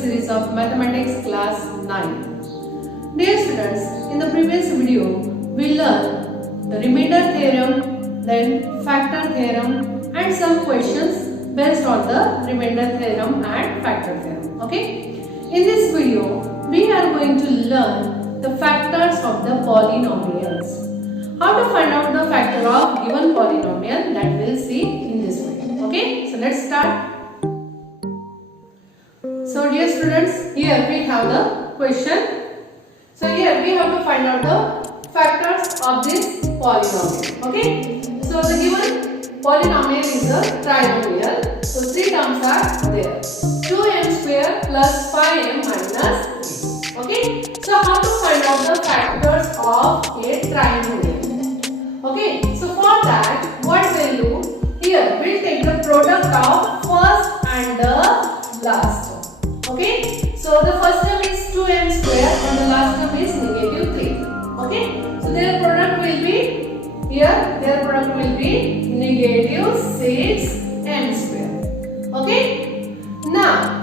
series of mathematics class 9. Dear students, in the previous video we learned the remainder theorem, then factor theorem and some questions based on the remainder theorem and factor theorem. Okay? In this video we are going to learn the factors of the polynomials. How to find out the factor of given polynomial, that we'll see in this video. Okay? So let's start. So dear students, here we have the question. So here we have to find out the factors of this polynomial. Okay. So the given polynomial is a trinomial. So three terms are there. 2m square plus 5m minus 3. Okay. So how to find out the factors of a trinomial? Okay. So for that, what we'll do? Here we'll take the product of first and the last term. Okay, so the first term is 2m square and the last term is negative 3. Okay, so their product will be, here their product will be negative 6m square. Okay, now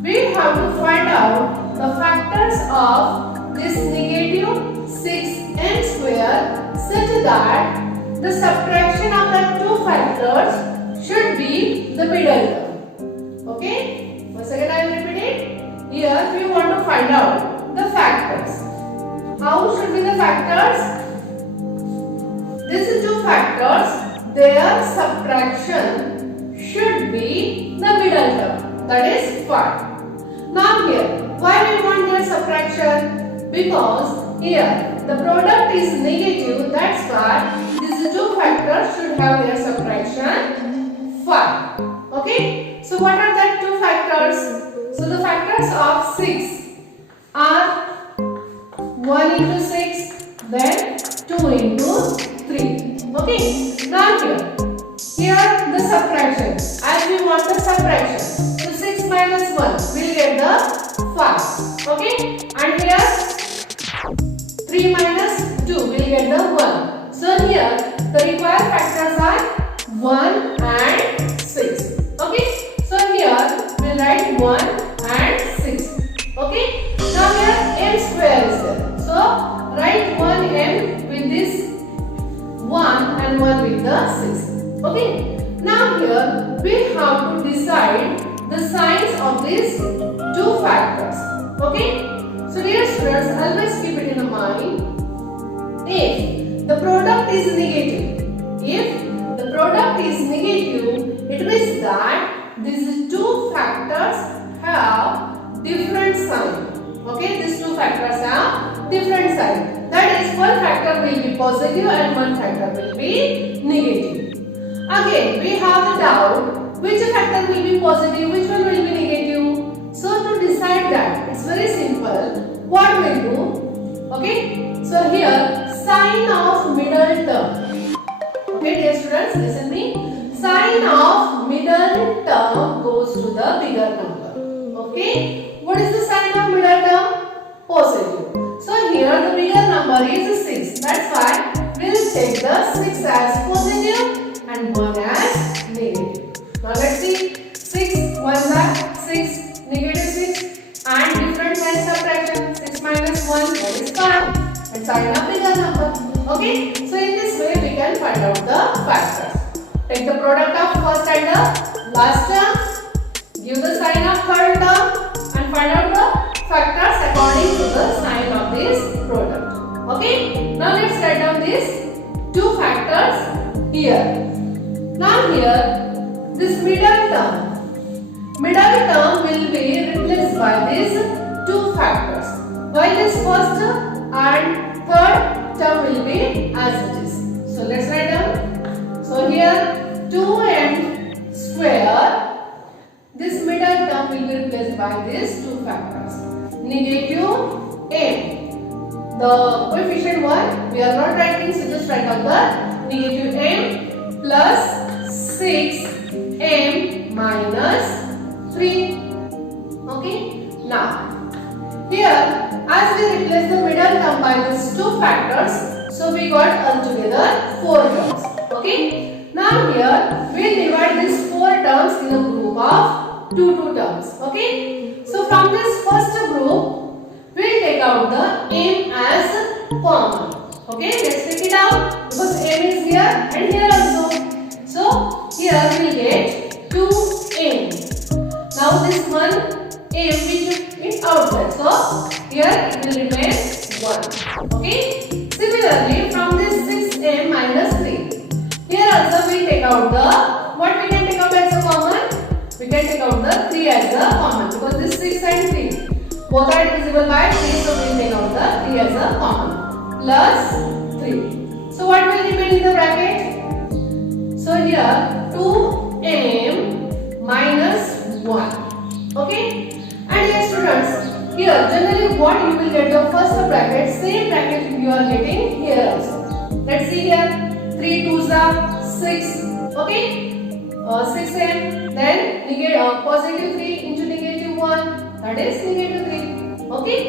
we have to find out the factors of this negative 6m square such that the subtraction of the two factors should be the middle term. Okay, once again I will repeat it. Here we want to find out the factors. How should be the factors? These two factors, their subtraction should be the middle term, that is 5. Now here, why we want their subtraction? Because here the product is negative, that's why these two factors should have their subtraction 5. Okay, so what are that two factors? So the factors of 6 are 1 into 6, then 2 into 3. Okay, now here the subtraction. As we want the subtraction, so 6 minus 1 will get the 5. Okay, and here 3 minus 2 will get the 1. So here the required factors are 1 and 6. Okay, so here we will write 1 and 6. Okay, now here m square is there. So write 1m with this 1 and 1 with the 6. Okay, now here we have to decide the signs of these two factors. Okay, so dear students, always keep it in mind. If the product is negative, it means that these two factors have different sign. Okay, these two factors have different sign. That is, one factor will be positive and one factor will be negative. Again, we have the doubt which factor will be positive, which one will be negative. So to decide that, it's very simple. What we'll do? Okay, so here sign of middle term. Okay, dear students, listen me. Sign of middle term goes to the bigger number. Okay, what is the sign of middle term? Positive. So here the bigger number is 6. That's why we will take the 6 as positive and 1 as negative. Now let's see. 6, 1 are 6, negative 6, and different sign subtraction. 6 minus 1, that is 5. And sign of bigger number. Okay, so in this way we can find out the factors. Take the product of first and the last term, give the sign of third term, and find out the factors according to the sign of this product. Okay, now let's write down these two factors here. Now here, this middle term will be replaced by these two factors, while this first and third term will be as it is. So let's write down. So here 2m square, this middle term will be replaced by these two factors. Negative m. The coefficient 1 we are not writing, so just write down the negative m plus 6m minus 3. Okay. Now here, as we replace the middle term by these two factors, so we got altogether 4 terms. Okay. Now here we will divide these 4 terms in a group of two terms. Okay. So from this first group, we'll take out the m as common. Okay. Let's take it out because m is here and here also. So here we'll get 2m. Now this one m we took it outside. So here it will remain 1. Okay. Similarly, from this 6m minus 3. Here also we take out the, what we can take out as a common? We can take out the 3 as a common because this 6 and 3 both are divisible by 3, so we will take out the 3 as a common plus 3. So what will remain in the bracket? So here 2m minus 1. Okay. And yes students, here generally what you will get the first bracket, same bracket you are getting here also. Let's see here. 3 2s are 6. Okay. 6m, then positive 3 into negative 1, that is negative 3. Okay.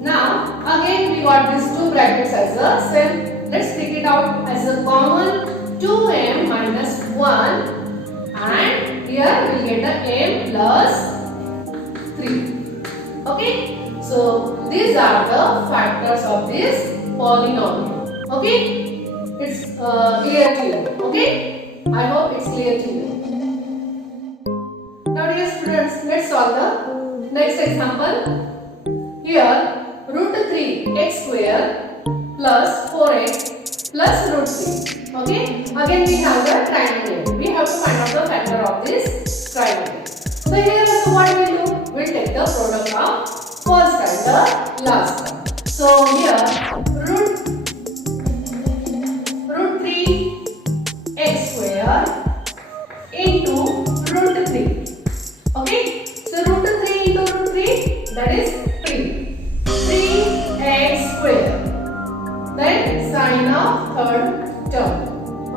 Now again we got these two brackets as the same. Let's take it out as a common 2m minus 1, and here we get the m plus 3. Okay. So these are the factors of this polynomial. Okay. It's clear to you. Okay. I hope it's clear to you. Now dear students, let's solve the next example. Here root 3x square plus 4x plus root 3. Okay. Again we have the triangle. We have to find out the factor of this triangle. So here also what we do? We take the product of first and the last term. So here root 3 x square into root 3. Okay. So root 3 into root 3, that is 3. 3x square. Then sign of third term.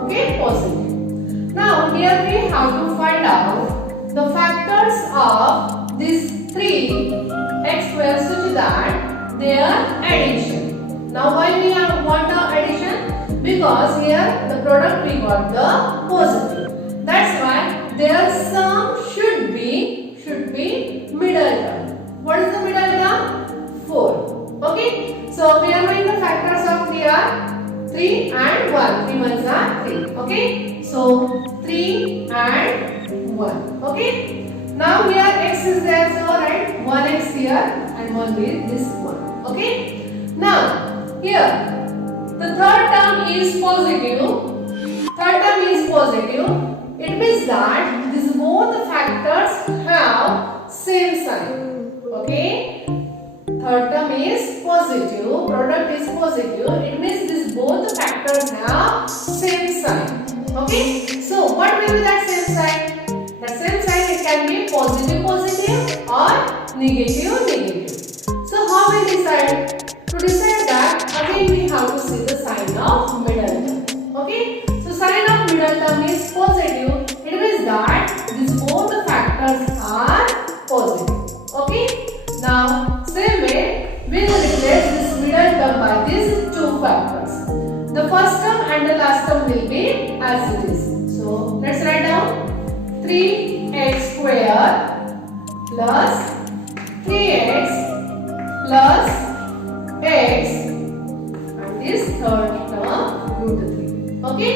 Okay. Positive. Now here we have to find out the factors of this 3x square such that they are addition. Now why we want the addition? Because here the product we got the positive. That's why their sum should be middle term. What is the middle term? 4. Okay. So we are knowing the factors of 3 are 3 and 1. 3 ones are 3. Okay. So 3 and 1. Okay. Now here x is there, so write 1x here and 1 with this one. Okay. Now here the third term is positive. Third term is positive. It means that these both factors have same sign. Okay. Third term is positive. Product is positive. It means these both factors have same sign. Okay. So what will be that same sign? The same sign, it can be positive positive or negative negative. So how we decide? To decide that, again we have to see the sign of middle term. Okay. So sign of middle term is positive. It means that these both factors are positive. Okay. Now same way we will replace this middle term by these two factors. The first term and the last term will be as it is. So let's write down 3x square plus 3x plus x and this third term root 3. Okay.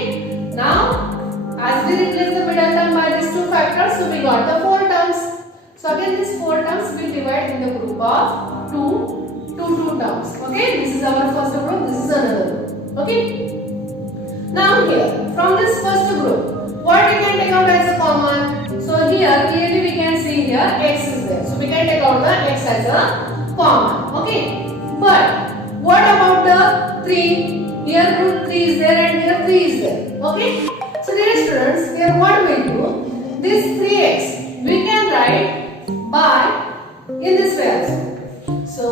Now as we replace the middle term by these two factors, so we got the 4 terms. So again these 4 terms we divide in the group of 2 terms. Okay. This is our first group, this is another group. Okay. Now here from this first group, what we can take out as a common? So here clearly we can see here x is there. So we can take out the x as a common. Okay. But what about the 3? Here root 3 is there and here 3 is there. Okay. So dear students, here what we do? This 3x we can write by in this way also. So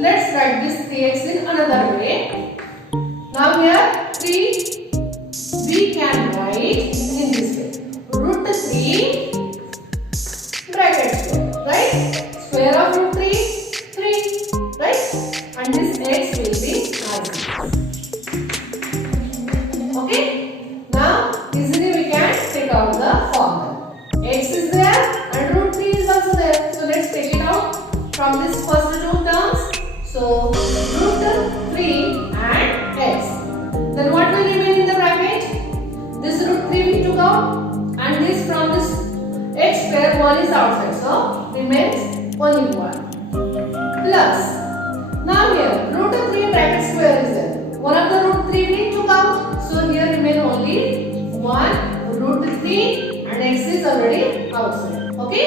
let's write this 3x in another way. Now here 3 we can write in this way. Root 3 bracket square, right? Square of root 3, 3, right? And this x will be as it. Okay. Now easily we can take out the formula. X is there and root 3 is 1 is outside, so remains only 1 plus. Now here root 3 bracket square is there. One of the root 3 we took out, so here remain only 1 root 3 and x is already outside. Okay.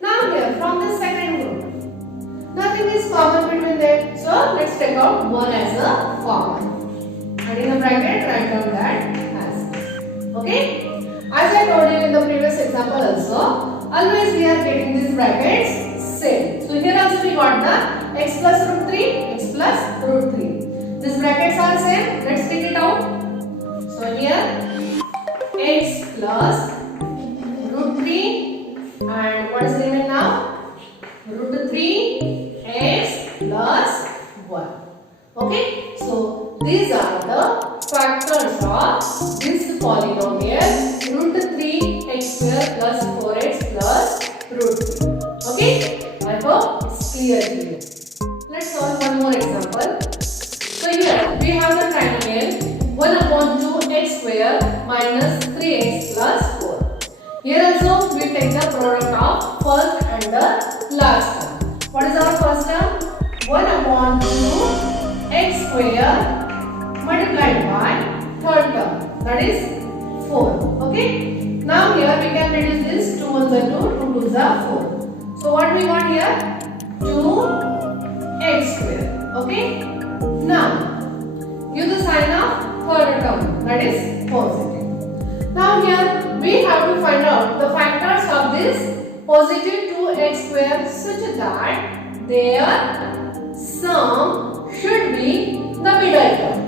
Now here from the second root, nothing is common between them, so let's take out 1 as a common and in the bracket write down that as. Okay. As I told you in the previous example also, always we are getting these brackets same. So here also we got the x plus root 3, x plus root 3. These brackets are same. Let's take it out. So here x plus root 3 and what is remaining now? Root 3 x plus 1. Okay. So these are the factors of this polynomial root 3 x square plus 4x plus root 3. Okay. I hope it's clear to you. Let's solve one more example. So here we have the trinomial 1 upon 2x square minus 3x plus 4. Here also we take the product of first and the last term. What is our first term? 1 upon 2x square multiplied by third term, that is 4. Okay. Now here we can reduce this 2 ones are 2, 2 twos are 4. So what we got here? 2x square. Okay. Now use the sign of third term, that is positive. Now here we have to find out the factors of this positive 2x square such that their sum should be the middle term.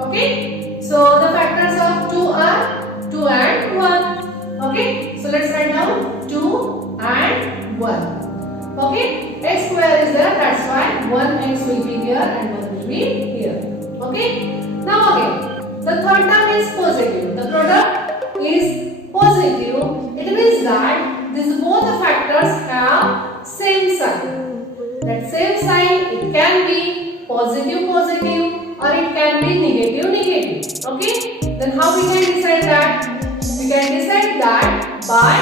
Okay. So the factors of 2 are 2 and 1. Okay. So let's write down 2 and 1. Okay. X square is there, that's why 1x will be here and 1 will be here. Okay. Now again, the third term is positive. The product is positive. It means that these both the factors have same sign. That same sign, it can be positive positive or it can be negative negative. Okay. Then how we can decide that? We can decide that by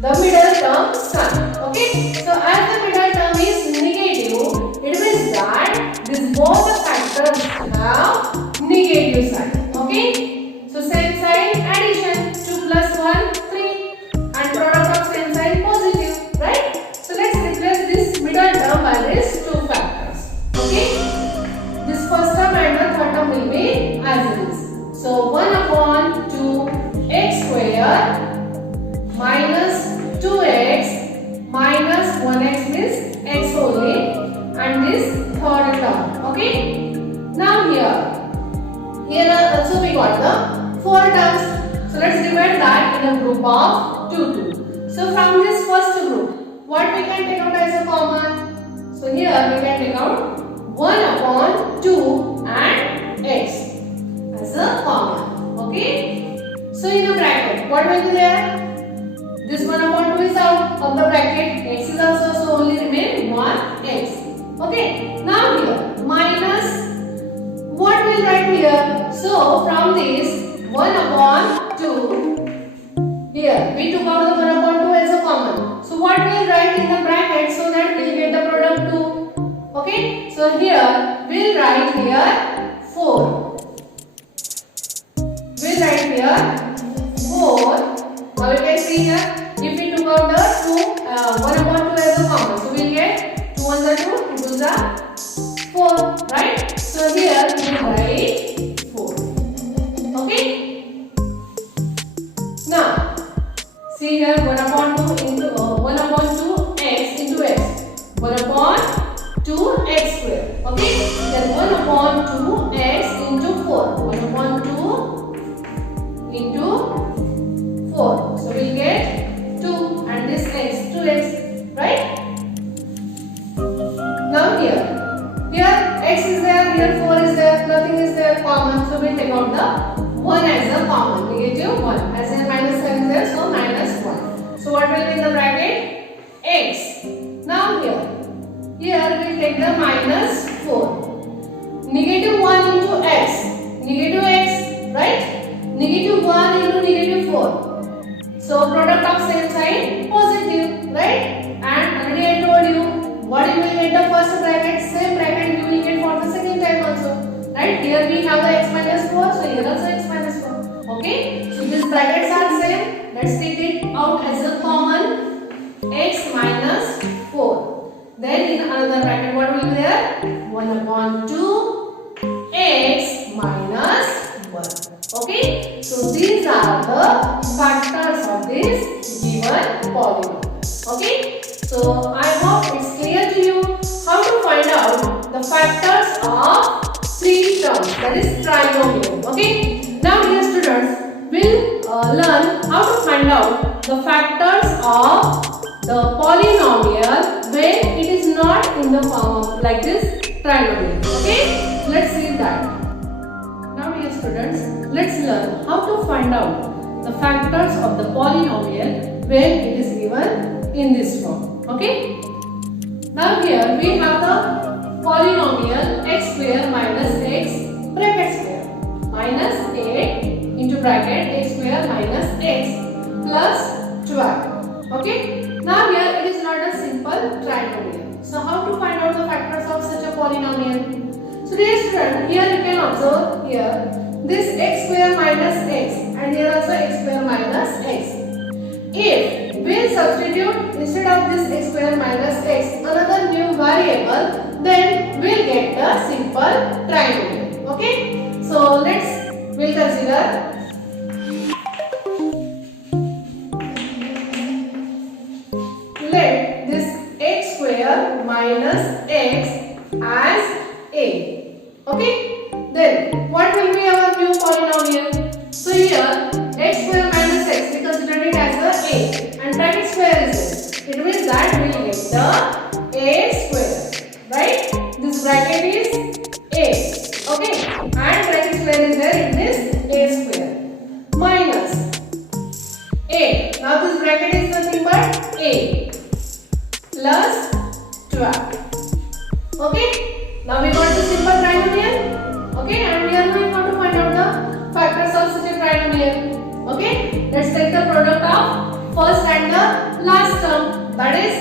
the middle term sign. Okay. So as the middle term is negative, it means that these both the factors have negative sign. Okay. So same sign addition, 2 plus 1 3 and product of same sign positive, right? So let's replace this middle term by these two factors. Okay. This first term and the third term will be as it is. So 1 upon 2x square minus 2x minus 1x means x only and this third term. Okay. Now here also we got the 4 terms. So let's divide that in a group of 2 2. So from this first group, what we can take out as a common? So here we can take out 1 upon 2 and x as a common. Okay. So in the bracket, what will be there? This 1 upon 2 is out of the bracket. X is also, so only remain 1x. Okay. Now here minus, what will write here? So from this 1 upon 2, here we took out the 1 upon 2 as a common. So what we'll write in the bracket so that we'll get the product 2. Okay. So here we'll write here 4. We'll write here 4. Now you can see here, if we took out the 1 upon 2 as a common, so we'll get 2 ones are 2, 2 twos are 4, right? So here we write 4. Okay. Now see here 1 upon 2 into 1 upon 2 x into x. 1 upon 2 x square. Okay. Then 1 upon 2 x into 4. 1 upon 2 into 4. So we'll get 2 and this x 2x, right? Now here x is there, here 4 is there, nothing is there common. So we take out the 1 as a common, negative 1. As in minus 7 is there, so minus 1. So what will be in the bracket? X. Now here we take the minus 4. Negative 1 into x, negative x, right? Negative 1 into negative 4. So product of same sign positive. right? And already I told you what you will get the first bracket, same bracket you will get for the second time also, right? Here we have the x minus 4, so here also x minus 4. Okay, so these brackets are same. Let's take it out as a common, x minus 4. Then in another bracket what will be there? 1 upon 2 x minus 1. Okay, so these are the factors of this given polynomial. Okay, so I hope it's clear to you how to find out the factors of three terms, that is trinomial. Okay, now dear students, we'll learn how to find out the factors of the polynomial when it is not in the form of like this trinomial. Okay, let's see that. Now dear students, let's learn how to find out the factors of the polynomial when it is given in this form. Okay, now here we have the polynomial x square minus x bracket square minus 8 into bracket x square minus x plus 12. Okay, now here it is not a simple trinomial. So how to find out the factors of such a polynomial? So dear student, here you can observe here this x square minus x and here also x square minus x. If we substitute instead of this x square minus x another new variable, then we'll get the simple trinomial. Okay, so we'll consider let this x square minus x as a. Okay, then what will be our new polynomial? So here x square minus x, we consider it as a and bracket square is a. It means that we will get the a square, right? This bracket is a, okay, and bracket square is there, it is a square minus a. Now this bracket is nothing but a plus 12. Okay, now we got the simple trinomial. Okay, and we are going how to find out the factors of such a trinomial. Okay, let's take the product of first and the last term, that is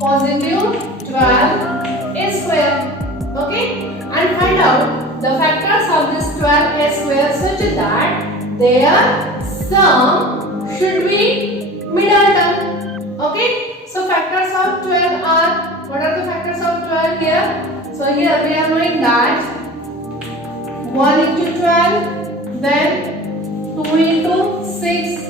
positive 12a square. Okay, and find out the factors of this 12a square such that their sum should be middle term. Okay, so factors of 12 are, what are the factors of 12 here? So here we are knowing that 1 into 12, then 2 into 6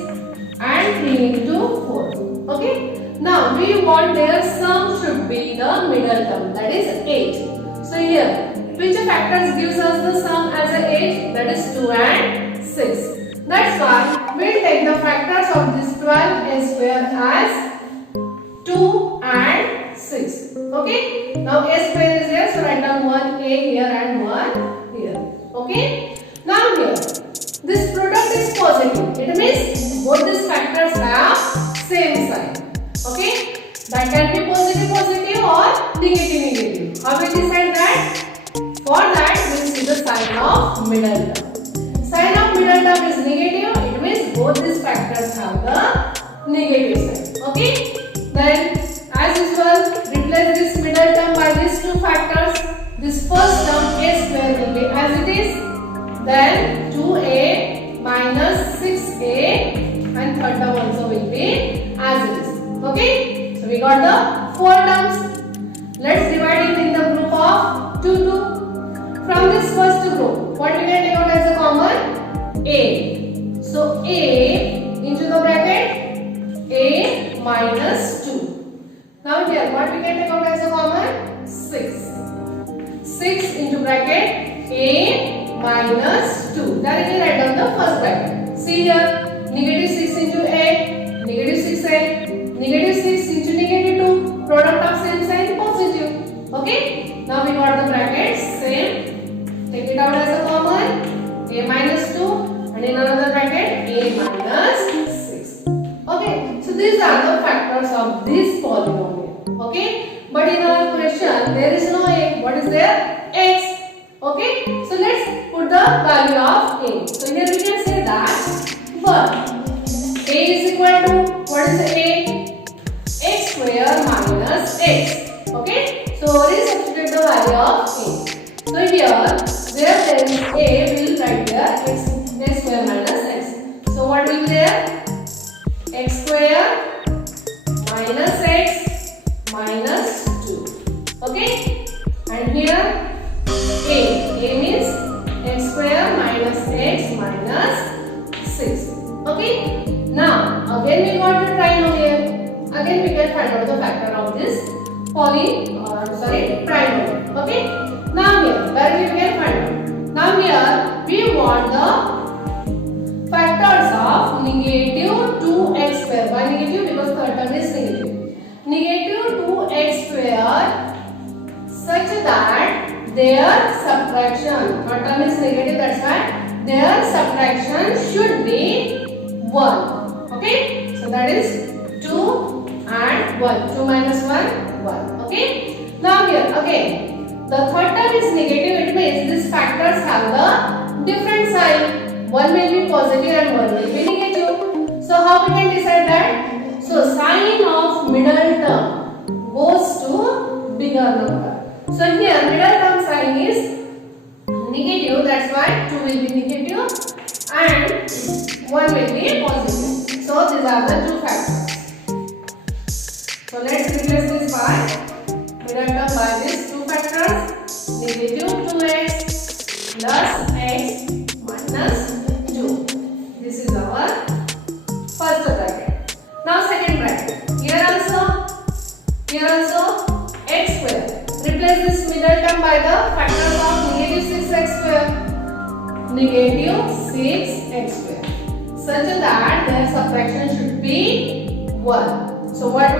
and 3 into 4. Okay, now we want their sum should be the middle term, that is 8. So here which factors gives us the sum as a 8, that is 2 and 6. That's why we'll take the factors of this 12a square as 2 and 6. Okay, now a square is here, so write down 1a here and 1 here. Okay, now here this product is positive, it means both these factors have same sign. Okay, that can be positive positive or negative negative. How will we decide that? For that we will see the sign of middle term. Sign of middle term is negative, it means both these factors have the negative sign. Okay, then as usual replace this middle term by these two factors. This first term a square will be as it is, then 2a minus 6a and third term also will be as it is. Okay, so we got the four terms. Let's divide it in the group of 2 2. From this first group, what we can take out as a common? A. So a into the bracket a minus 2. Now here what we can take out as a common? 6. 6 into bracket a minus 2. Directly write down the first bracket. See here, negative 6 into a, negative 6a, negative 6 into negative 2, product of same sign positive. Okay, now we got the brackets same. Take it out as a common, a minus 2 and in another bracket a minus 6. Okay, so these are the factors of this polynomial. Okay, but in our question there is no a. What is there? X. Okay, so let's put the value of a. So here we can say that but a is equal to, what is a? A 6. Okay. So resubstitute the value of a. So here, where there is a, we will write here x square minus x. So what will be there? X square minus x minus 2. Okay. And here a means x square minus x minus 6. Okay. Now again we got the trinomial. Again we can find out the factor of this trinomial. Okay. Now here where we can find out. Now here we want the factors of negative 2x square. Why negative? Because third term is negative. Negative 2x square such that their subtraction, third term is negative, that's why their subtraction should be 1. Okay, so that is 2 and 1. 2 minus 1, 1. Okay, now here again the third term is negative. It means these factors have the different sign. One will be positive and one will be negative. So how we can decide that? So sign of middle term goes to bigger number. So here middle term sign is negative, that's why 2 will be negative and 1 will be positive. So these are the two factors. So let's replace this by middle term by these two factors. Negative 2x plus x minus 2. This is our first bracket. Now second bracket. Here also x square. Replace this middle term by the factors of negative 6x square. Negative 6x square. Such that their subtraction should be 1. So what it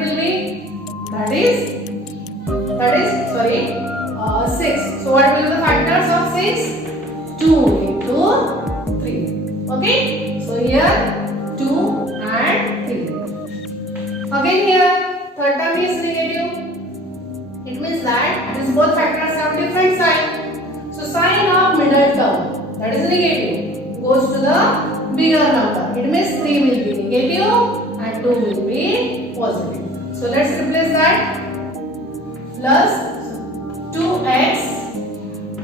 will be? That is 6. So what will be the factors of 6? 2 into 3. Okay. So here 2 and 3. Again here third term is negative. It means that these both factors have different sign. So sign of middle term, that is negative, goes to the bigger number. It means 3 will be negative and 2 will be positive. So let's replace that. Plus 2x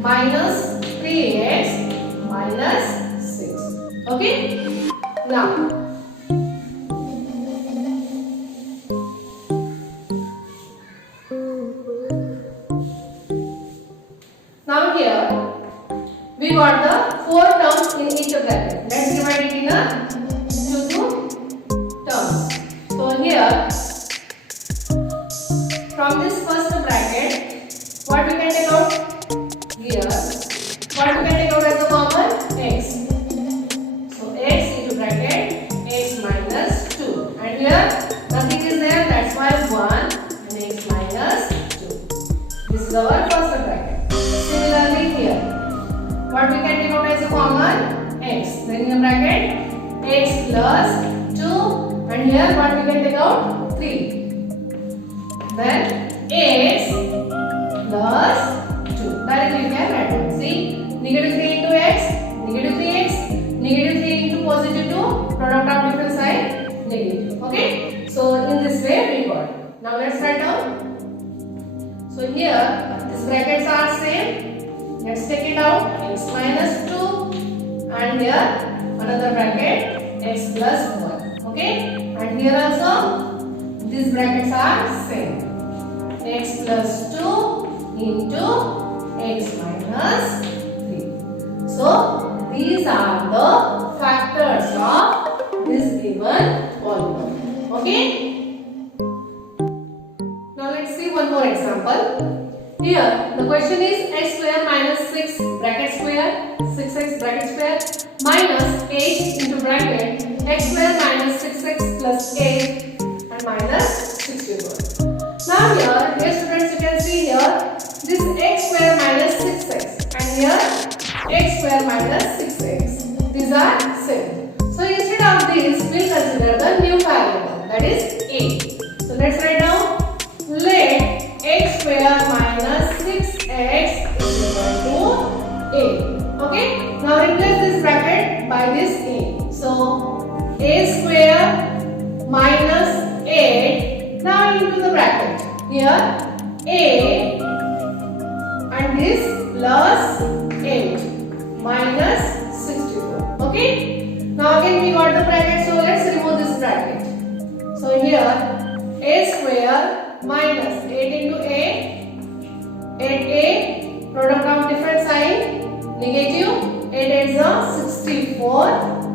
minus 3x minus 6. Okay. Now here we got the 4 terms in each bracket. Let's divide it into two terms. So here from this first bracket, what we can take out? Here, what we can take out as a common? X. So x into bracket x minus 2. And here nothing is there, that's why 1 and x minus 2. This is our first bracket. Similarly here, what we can take out as a common? X. Then in the bracket x plus 2. And here what we can take out? 3. Then x plus 2. Directly we can write down. See, negative 3 into x, negative 3x, negative 3 into positive 2, product of different side, negative. Okay. So in this way we got. Now let's write down. So here these brackets are same. Let's take it out. X minus 2 and here another bracket x plus 1. Okay. And here also these brackets are same. X plus 2 into x minus 3. So these are the factors of this given polynomial. Okay. Now let's see one more example. Here the question is x square minus 6 bracket square 6x bracket square minus 8 into bracket x square minus 6x plus 8 and minus 61. Now here, dear students, you can see here this x square minus 6x and here x square minus 6x. These are same. So instead of this, we will consider the new variable, that is a. So let's write down. Let x square minus 6x is equal to a. Okay. Now replace this bracket by this a. So a square minus 8 now into the bracket. here a and this plus 8 minus 64. Okay. Now again we got the bracket, so let's remove this bracket. So here a square minus 8 into a, 8a, product of different sign, negative, 8 8 is 64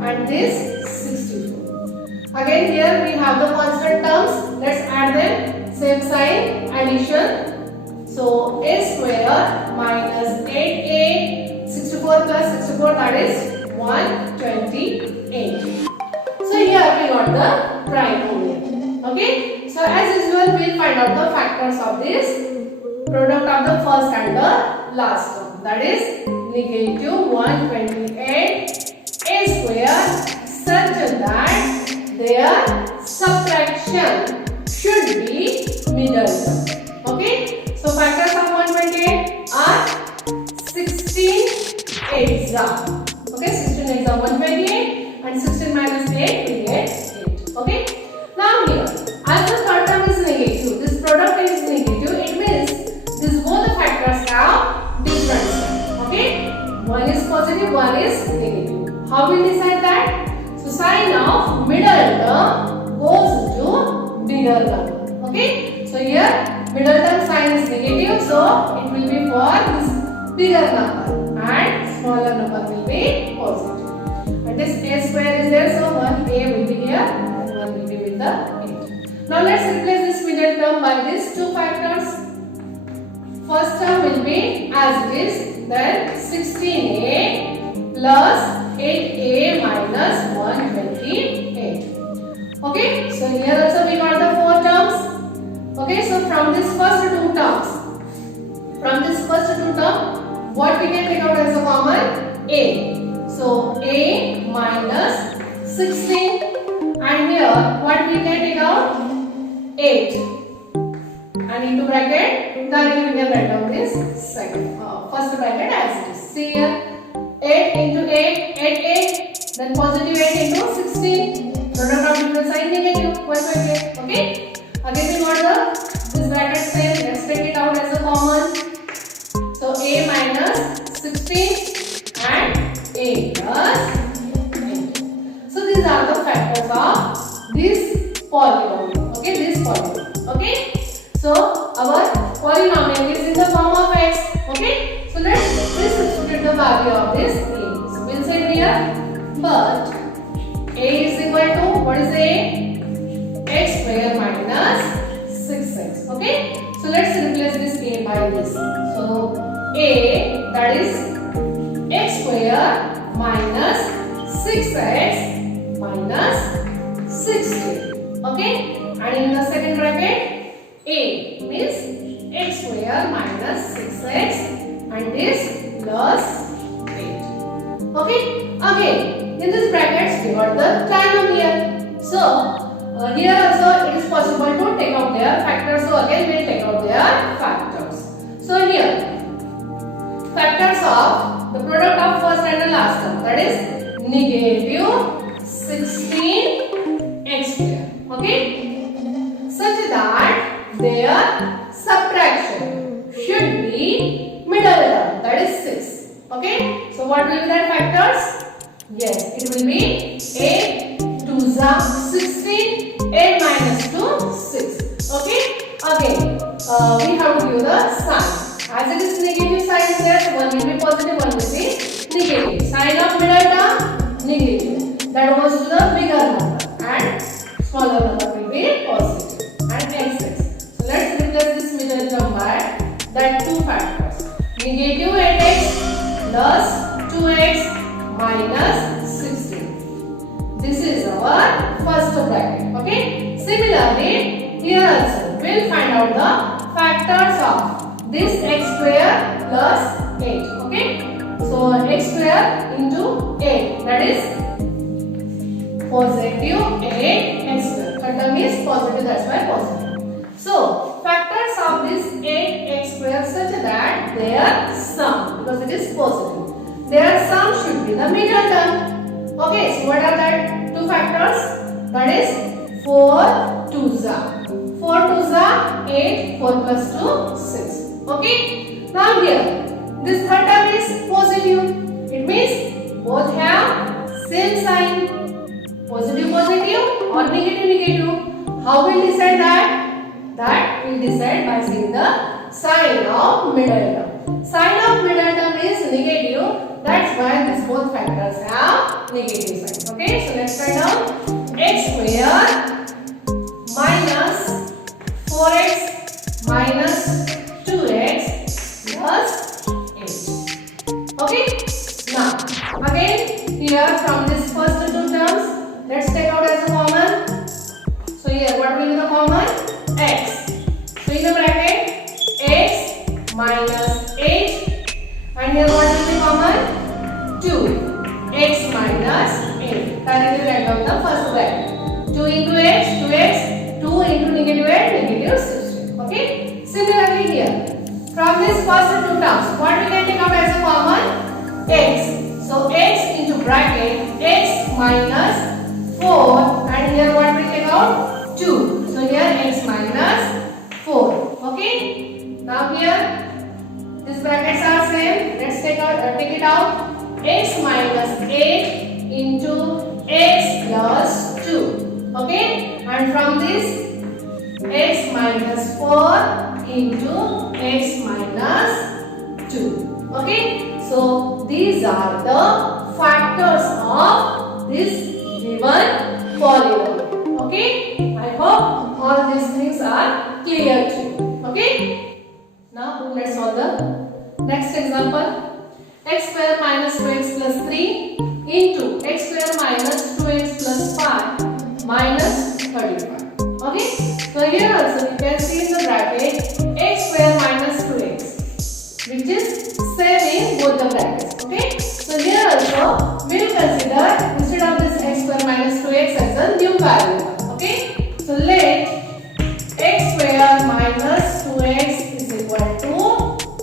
and this 64. Again here we have the constant terms, let's add them, same sign, addition. So a square minus 8a, 64 plus 64, that is 128. So here we got the trinomial. Okay. So as usual we will find out the factors of this product of the first and the last term. That is negative 128 a square such that their subtraction should be middle term. Okay. So factors of 128 are 16 exa. Okay, 16 exa 128 and 16 minus 8 we get 8. Okay. Now here, as the third term is negative, this product is negative, it means these both the factors have different sign. Okay. One is positive, one is negative. How we decide that? So sign of middle term goes to bigger term. Okay. So here middle term sign is negative, so it will be for this bigger number and smaller number will be positive. And this a square is there, so 1a will be here and 1 will be with the 8. Now let's replace this middle term by these two factors. First term will be as it is, then 16a plus 8a minus 128. Okay, so here also we got the four terms. Okay, so from this first two terms, what we can take out as a common? A. So a minus 16, and here what we can take out? 8. And into bracket, directly we can write down this first bracket as it is. See here, 8 into 8, 8a, then positive 8 into 16. Product of different sign negative 128. Okay. Again we got this bracket same. Let's take it out as a common. So a minus 16 and a plus 8. So these are the factors of this polynomial. Okay, this polynomial. Okay. So our polynomial is in the form of x. Okay. So let's substitute the value of this a. So we'll say here, but a is equal to, what is a? X square minus 6x. Okay. So let's replace this a by this. So a, that is x square minus 6x minus 60. Okay. And in the second bracket, a means x square minus 6x and this plus 8. Okay. Again, in this brackets we got the trinomial. So here also it is possible to take out their factors. So again we will take out their factors. So here factors of the product of first and the last term, that is negative 16x square. Okay, such that their subtraction should be middle term, that is 6. Okay, so what will be their factors? Yes, it will be a 2 16, 8 minus 2 6. Okay, again we have to give the sign. As it is negative sign is there, so one will be positive, one will be negative. Sign of middle term negative, that goes to the bigger number, and smaller number will be positive, and x. So let's replace this middle term by that two factors, negative 8x plus 2x minus 16. This is our first bracket. Okay. Similarly, here also we will find out the factors of this x square plus 8. Okay. So x square into 8, that is positive 8x square. Third term is positive, that's why positive. So factors of this 8x square such that their sum, because it is positive, their sum should be the middle term. Okay, so what are that two factors? That is 4 2s. 4 4 2s are 8, 4 plus 2, 6. Okay. Now here, this third term is positive. It means both have same sign. Positive positive or negative negative. How will decide that? That will decide by seeing the sign of middle term. Sign of middle term is negative. That's why these both factors have negative sign. Okay. So let's write down x square minus 4x minus 2x plus 8. Okay. Now again here from this first two terms, let's take out as a common. So here what will be the common? X. So in the bracket x minus 8, and here what will be common? 2. X minus 8. Directly write down the first bracket. 2 into x, 2x, 2 into negative 8, negative 16. Okay. Similarly here, from this first two terms, what we can take out as a common? X. So x into bracket x minus 4, and here what we take out? 2. So here x minus 4. Okay. Now here these brackets are same. Let's take it out. X minus 8 into x plus 2. Okay. And from this x minus 4 into x minus 2. Okay. So these are the factors of this given polynomial. Okay. I hope all these things are clear to you. Okay. Now let's solve the next example. X square minus 2x plus 3 into x square minus 2x plus 5 minus 35. Okay. So here also you can see in the bracket x square minus 2x, which is same in both the brackets. Okay. So here also we will consider instead of this x square minus 2x as a new variable. Okay. So let x square minus 2x is equal to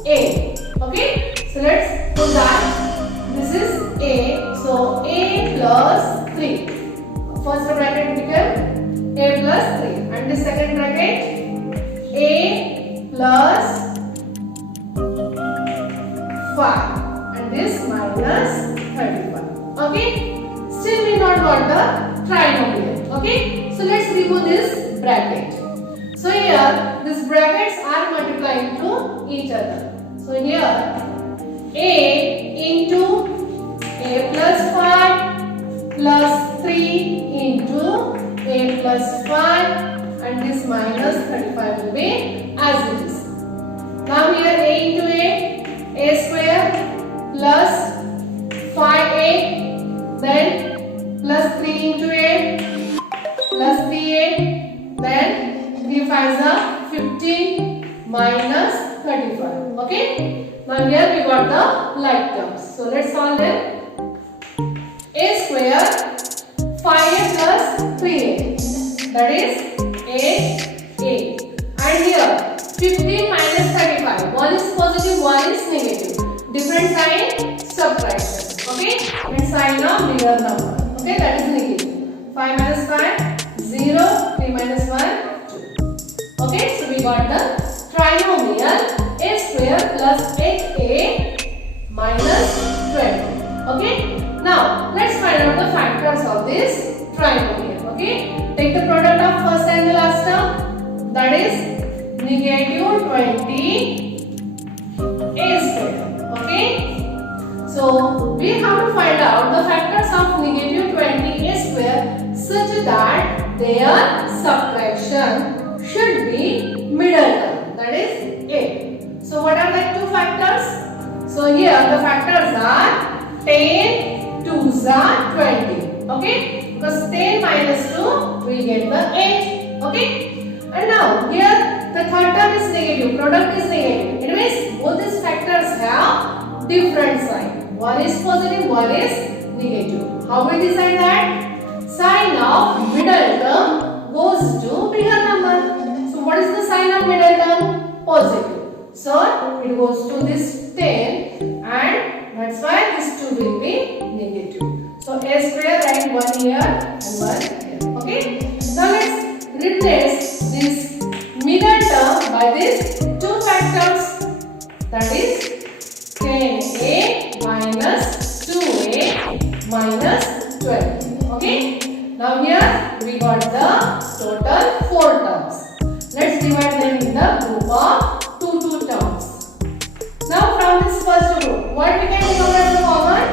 a. Okay. So let's put that. This is a. So a plus 3. First bracket became a plus 3, and the second bracket a plus 5, and this minus 35. Okay. Still we not got the trinomial. Okay. So let's remove this bracket. So here these brackets are multiplying to each other. So here a into a plus 5 plus 3 into a plus 5, and this minus 35 will be as it is. Now here a into a square plus 5a, then plus 3 into a plus 3a, then 3 5s are 15 minus 35. Okay. Now here we got the like terms. So let's solve them. A square 5a plus 3a, that is a, and here 15 minus 35. One is positive, one is negative. Different sign, subtraction. Okay, and sign of bigger number. Okay, that is negative. 5 minus 5, 0. 3 minus 1, 2. Okay, so we got the trinomial a square plus 8a minus 20. Okay. Now let's find out the factors of this trinomial. Okay. Take the product of first and the last term, that is negative 20 a square. Okay. So we have to find out the factors of negative 20 a square such that their subtraction should be middle term, that is a. So what are the two factors? So here the factors are 10, 2s are 20. Okay. Because 10 minus 2 we get the 8. Okay. And now here the third term is negative, product is negative. It means both these factors have different sign. One is positive, one is negative. How we decide that? Sign of middle term goes to bigger number. So what is the sign of middle term? Positive. So it goes to this 10, and that's why this 2 will be negative. So a square, write 1 here and 1 here. Okay. Now let's replace this that is 10a minus 2a minus 12. Okay. Now here we got the total 4 terms. Let's divide them in the group of 2 terms. Now from this first group, what we can take out as the common?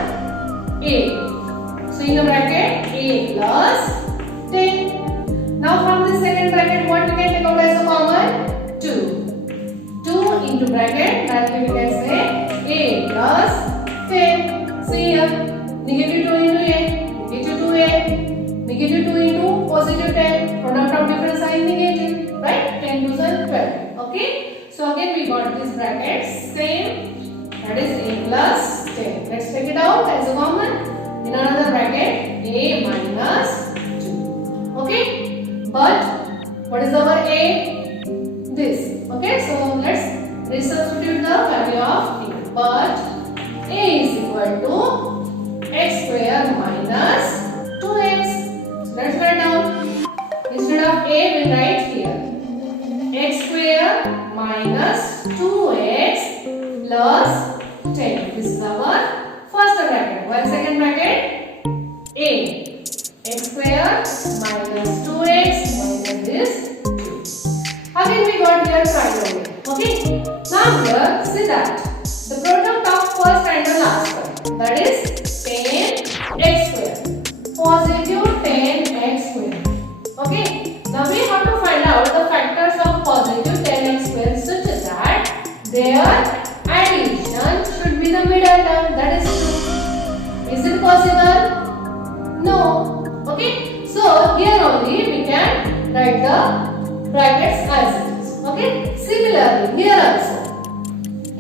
A. So in the bracket a plus 10. Now from this second bracket, what we can take out as the common? 2. 2 into bracket, directly we can say a plus 10. See here, negative 2 into a, negative 2a, negative 2 into positive 10. Product of different sign negative, right? 10 to 12. Okay. So again we got this bracket same, that is a plus 10. Let's take it out as a common. In another bracket a minus 2. Okay. But what is our a? This. Okay. So let's resubstitute the value of a. But a is equal to x square minus 2x. So let's write down. Instead of a we write here x square minus 2x plus 10. This is our first bracket. While second bracket a x square minus 2x minus this 2. Again we got here trinomial. Okay. Now here see that the product of first and the last term, that is 10x square, positive 10x square. Okay. Now we have to find out the factors of positive 10x square such that their addition should be the middle term, that is 2. Is it possible? No. Okay. So here only we can write the brackets as it is. Okay. Similarly here also,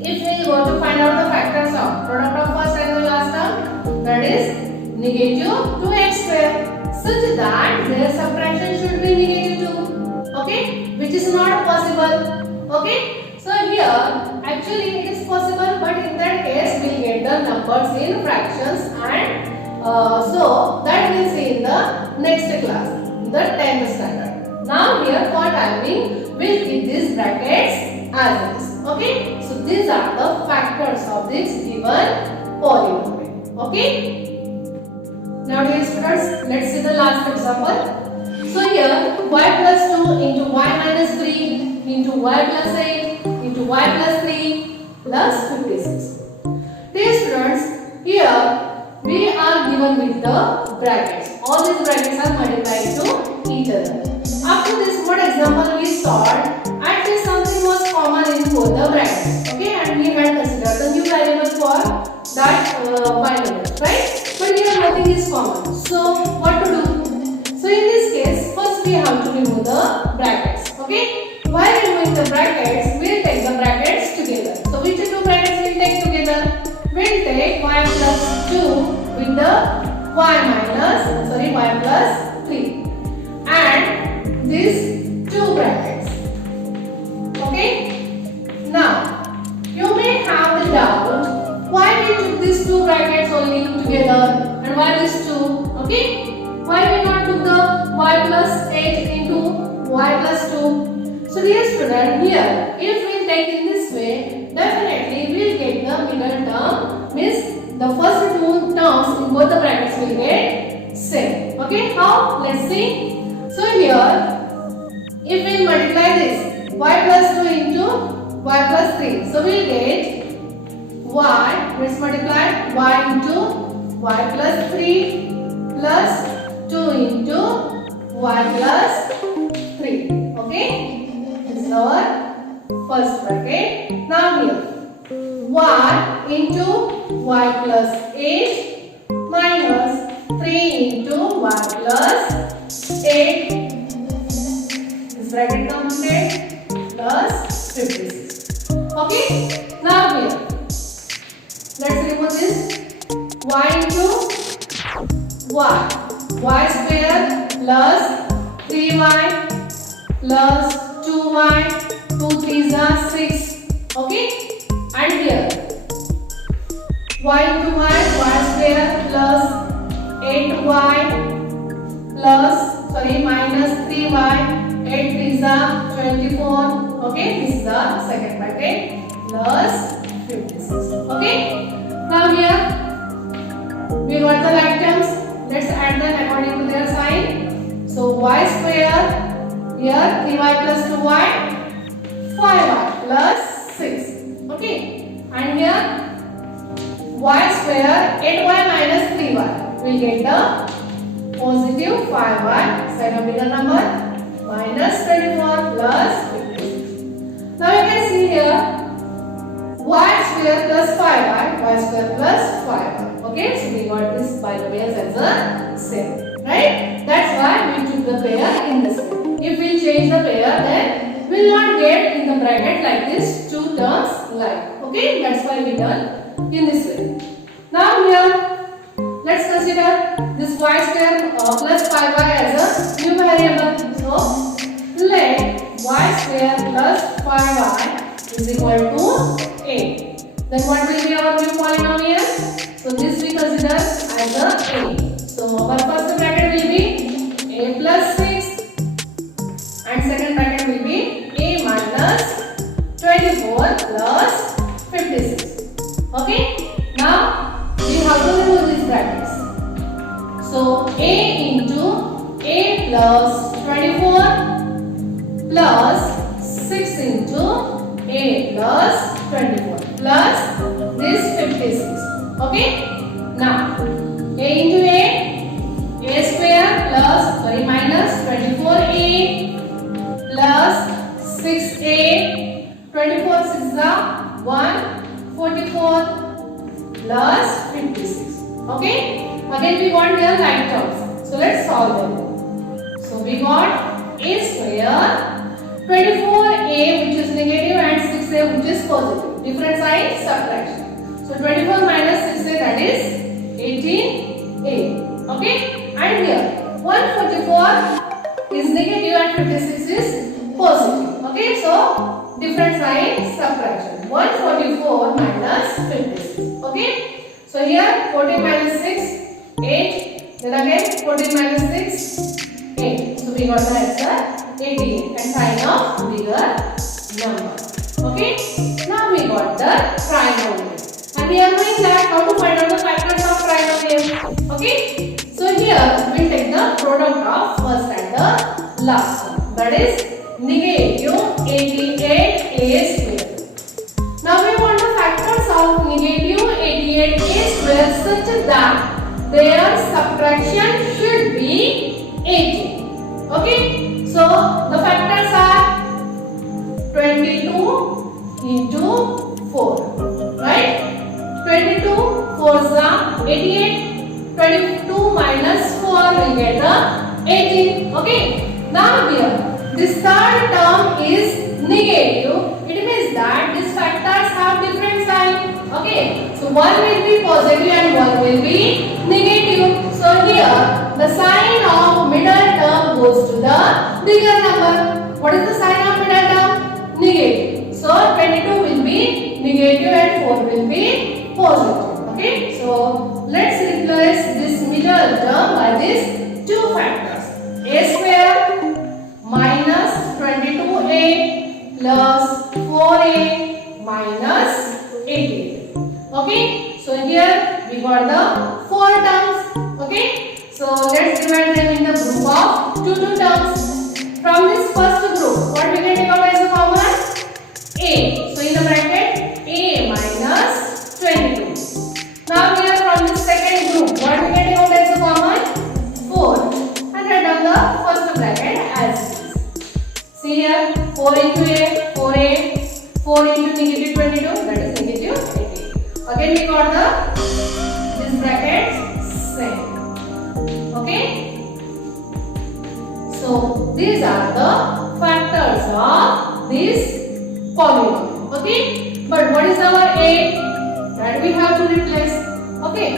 if we want to find out the factors of product of first and the last term, that is negative 2x square, such that their subtraction should be negative 2. Okay. Which is not possible. Okay. So here actually it is possible, but in that case we will get the numbers in fractions, and so that we will see in the next class, the 10th standard. Now here for timing we will keep these brackets as it is. Okay. So these are the factors of this given polynomial. Okay. Now dear students, let's see the last example. So here y plus 2 into y minus 3 into y plus 8 into y plus 3 plus 56. Dear students, here we are given with the brackets. All these brackets are multiplied to each other. After this, what example we solved, at least something was common in both the brackets. Okay, and we had considered the new variable for that binomial, right? But here nothing is common. So what to do? So in this case, first we have to remove the brackets. Okay. While removing the brackets, we will take the brackets together. So which two brackets we will take together? We will take y plus 2 with the y plus 3 and these two brackets. Okay. Now you may have the doubt why we took these two brackets only together and why these two. Okay. Why we not took the y plus 8 into y plus 2? So dear student, here if we take in this way, definitely we will get the middle term, means the first two terms in both the brackets will get same. Okay, how? Let's see. So here, if we multiply this y plus 2 into y plus 3, so we will get y, let's multiply y into y plus 3 plus 2 into y plus 3. Okay, this is our first bracket. Now here y into y plus 8 minus 3 into y plus 8. This bracket completed plus 56. Okay. Now here let's remove this y into y square plus 3y plus 2y, 2 3s are 6. Okay. And here y into y square plus 8y plus minus 3y, 8 3s are 24. Okay, this is the second bracket plus Okay. Now here we got the like terms. Let's add them according to their sign. So y square, here 3y plus 2y, 5y plus 6. Okay. And here y square 8y minus 3y. We get the positive 5y, side of bigger number, minus 24 plus 50. Now you can see here y square plus 5y, y square plus 5y. Okay, so we got this binomials as a same, right? That's why we took the pair in this way. If we change the pair, then we will not get in the bracket like this two terms like. Okay, that's why we done in this way. Now here, let's consider this y square plus 5y as a new variable. So let y square plus 5y is equal to 8. Then what will be our new polynomial? So this we consider as a a. So our first bracket will be a plus 6 and second bracket will be a minus 24 plus 56. Okay. Now we have to remove these brackets. So a into a plus 24 plus 6 into a plus 24 plus this 56. Okay. Now a into a square plus minus 24a plus 6a, 24 6 is 144 plus 56. Okay. Again we want their like terms. So let's solve them. So we got a square, 24a which is negative and 6a which is positive. Different sign, subtraction. So 24 minus 6a, that is 18a. Okay. And here 144 is negative and 56 is positive. Okay. So different sign, subtraction. 144 minus 56. Okay. So here 14 minus 6, 8. Then again 14 minus 6, 8. So we got the answer 18 and sign of bigger number. Okay. Now we got the trinomial. And we are doing that how to find out the factors of trinomial. Okay. So here we will take the product of first and the last one. That is negative 88a square. Now we want the factors of negative 88a square such that their subtraction should be 18. Okay. So the factors are 22 into 4. Right? 22 4s are 88. 22 minus 4 will get the 18. Okay. Now here this third term is negative. It means that these factors have different sign. Okay. So one will be positive and one will be negative. So here the sign of middle term goes to the bigger number. What is the sign of middle term? Negative. So 22 will be negative and 4 will be positive. Okay. So let's replace this middle term by these two factors. A square minus 22a plus 4a minus 88. Okay. So here we got the 4 terms. Okay. So let's divide them in the group of 2 terms. From this first group, what we can take out as a common? A. So in the bracket, a minus 22. Now here from the second group, what we can take out as a common? 4. And write down the first bracket as is. See here, 4 into a, 4a, 4 into negative 22, that is negative 88. Again we got this bracket same. Okay. So these are the factors of this polynomial. Okay. But what is our a? That we have to replace. Okay.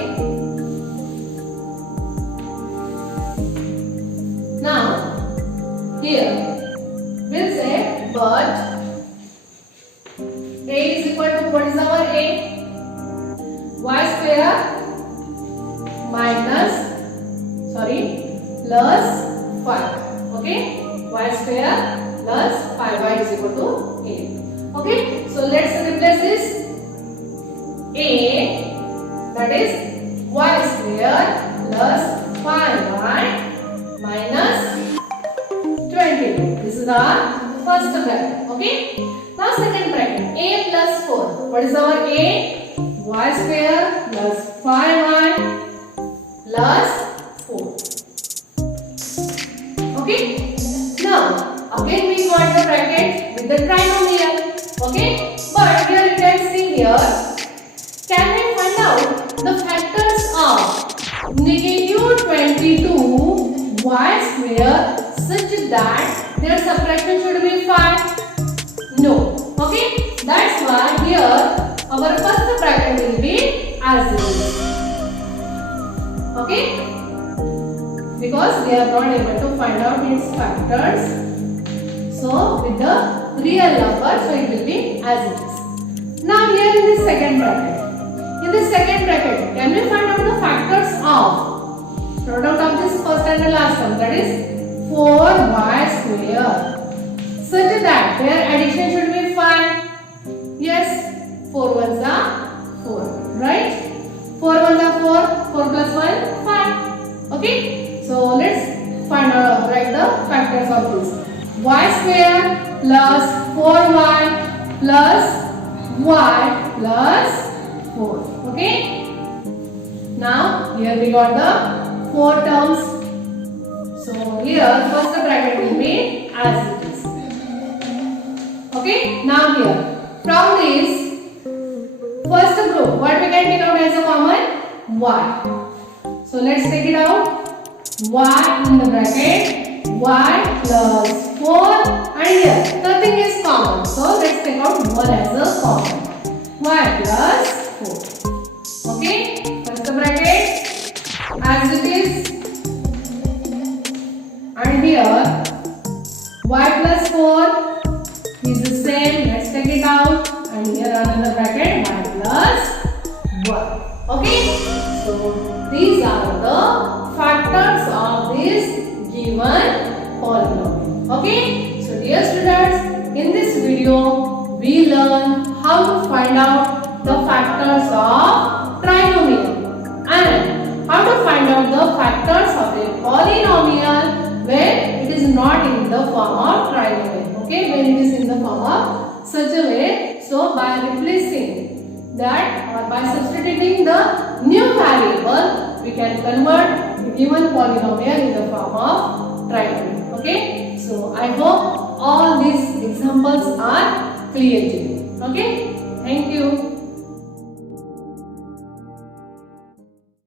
Now here we'll say but a is equal to, what is our a? Y square minus plus 5. Okay. Y square plus 5y is equal to 8. Okay. So let's replace this. a, that is y square plus 5y minus 22. This is our first bracket. Okay. Now second bracket, a plus 4. What is our a? Y square plus 5y plus 4. Okay. Now again we got the bracket with the trinomial. Okay. But here you can see here. Can we find out the factors of negative 22 y square such that their subtraction should be 5? No. Okay. That's why here our first bracket will be as it is. Okay. Because we are not able to find out its factors. So with the real number, so it will be as it is. Now here in the second bracket. In the second bracket, can we find out the factors of product of this first and the last one, that is 4y square, such that their addition should be 5. Yes, 4 ones are 4, right? 4 ones are 4, 4 plus 1, 5. Okay, so let's find out, write the factors of this. Y square plus 4y plus y plus 4. Okay. Now here we got the 4 terms. So here first the bracket will be as it is. Okay. Now here from this first group, what we can take out as a common? Y. So let's take it out. Y in the bracket, y plus 4, and here nothing is common. So let's take out 1 as a common. Y plus 4. Okay, first the bracket as it is, and here y plus 4 is the same. Let's take it out, and here another bracket y plus 1. Okay, so these are the factors of this given polynomial. Okay, so dear students, in this video we learn how to find out the factors of trinomial and how to find out the factors of a polynomial when it is not in the form of trinomial. Okay, when it is in the form of such a way, so by replacing that or by substituting the new variable, we can convert the given polynomial in the form of trinomial. Okay, so I hope all these examples are clear to you. Okay, thank you.